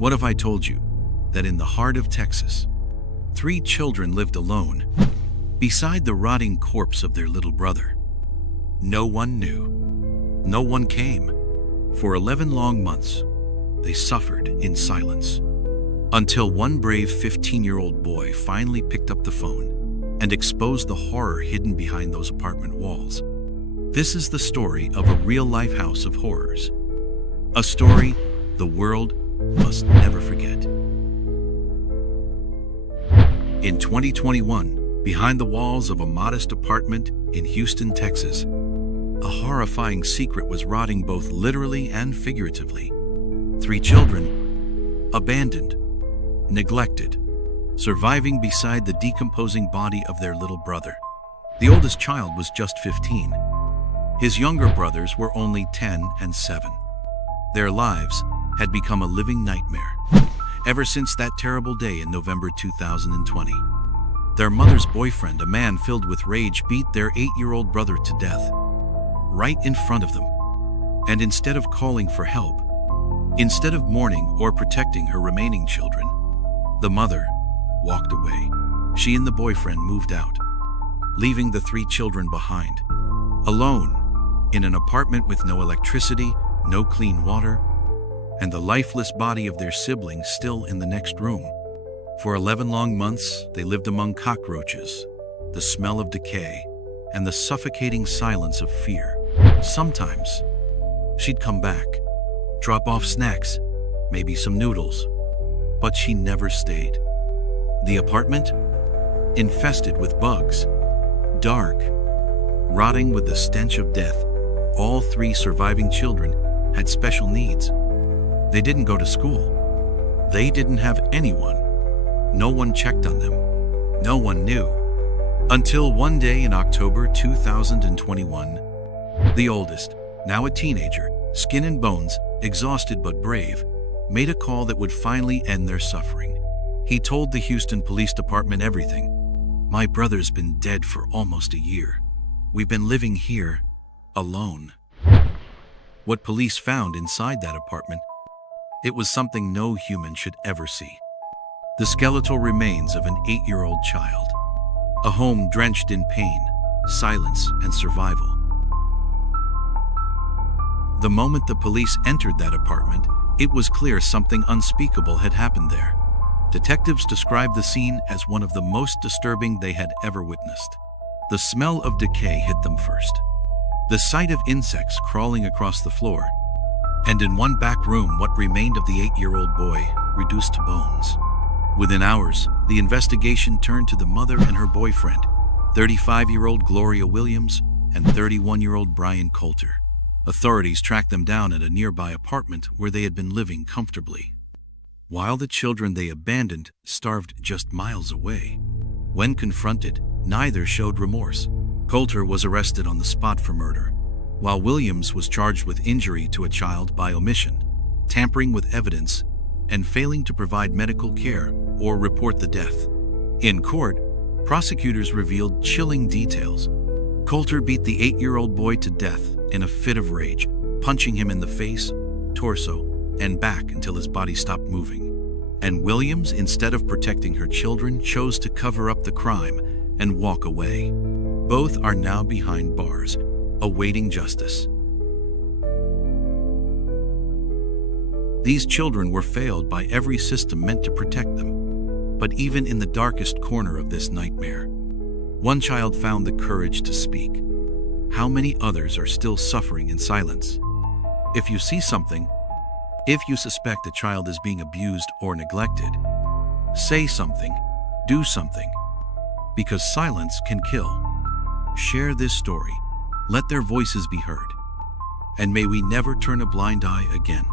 What if I told you that in the heart of Texas, 3 children lived alone beside the rotting corpse of their little brother? No one knew. No one came. For 11 long months, they suffered in silence. Until one brave 15-year-old boy finally picked up the phone and exposed the horror hidden behind those apartment walls. This is the story of a real-life house of horrors. A story the world must never forget. In 2021, behind the walls of a modest apartment in Houston, Texas, a horrifying secret was rotting both literally and figuratively. 3 children, abandoned, neglected, surviving beside the decomposing body of their little brother. The oldest child was just 15. His younger brothers were only 10 and 7. Their lives had become a living nightmare ever since that terrible day in November 2020. Their mother's boyfriend, a man filled with rage, beat their 8-year-old brother to death right in front of them. And instead of calling for help, instead of mourning or protecting her remaining children, the mother walked away. She and the boyfriend moved out, leaving the 3 children behind, alone in an apartment with no electricity, no clean water, and the lifeless body of their sibling still in the next room. For 11 long months, they lived among cockroaches, the smell of decay, and the suffocating silence of fear. Sometimes, she'd come back, drop off snacks, maybe some noodles, but she never stayed. The apartment? Infested with bugs, dark, rotting with the stench of death. All 3 surviving children had special needs. They didn't go to school. They didn't have anyone. No one checked on them. No one knew. Until one day in October 2021, the oldest, now a teenager, skin and bones, exhausted but brave, made a call that would finally end their suffering. He told the Houston Police Department everything. "My brother's been dead for almost a year. We've been living here, alone." What police found inside that apartment, it was something no human should ever see. The skeletal remains of an 8-year-old child. A home drenched in pain, silence, and survival. The moment the police entered that apartment, it was clear something unspeakable had happened there. Detectives described the scene as one of the most disturbing they had ever witnessed. The smell of decay hit them first. The sight of insects crawling across the floor. And in one back room, what remained of the 8-year-old boy, reduced to bones. Within hours, the investigation turned to the mother and her boyfriend, 35-year-old Gloria Williams and 31-year-old Coulter. Authorities tracked them down at a nearby apartment where they had been living comfortably, while the children they abandoned starved just miles away. When confronted, neither showed remorse. Coulter was arrested on the spot for murder, while Williams was charged with injury to a child by omission, tampering with evidence, and failing to provide medical care or report the death. In court, prosecutors revealed chilling details. Coulter beat the 8-year-old boy to death in a fit of rage, punching him in the face, torso, and back until his body stopped moving. And Williams, instead of protecting her children, chose to cover up the crime and walk away. Both are now behind bars, awaiting justice. These children were failed by every system meant to protect them. But even in the darkest corner of this nightmare, one child found the courage to speak. How many others are still suffering in silence? If you see something, if you suspect a child is being abused or neglected, say something, do something, because silence can kill. Share this story. Let their voices be heard. And may we never turn a blind eye again.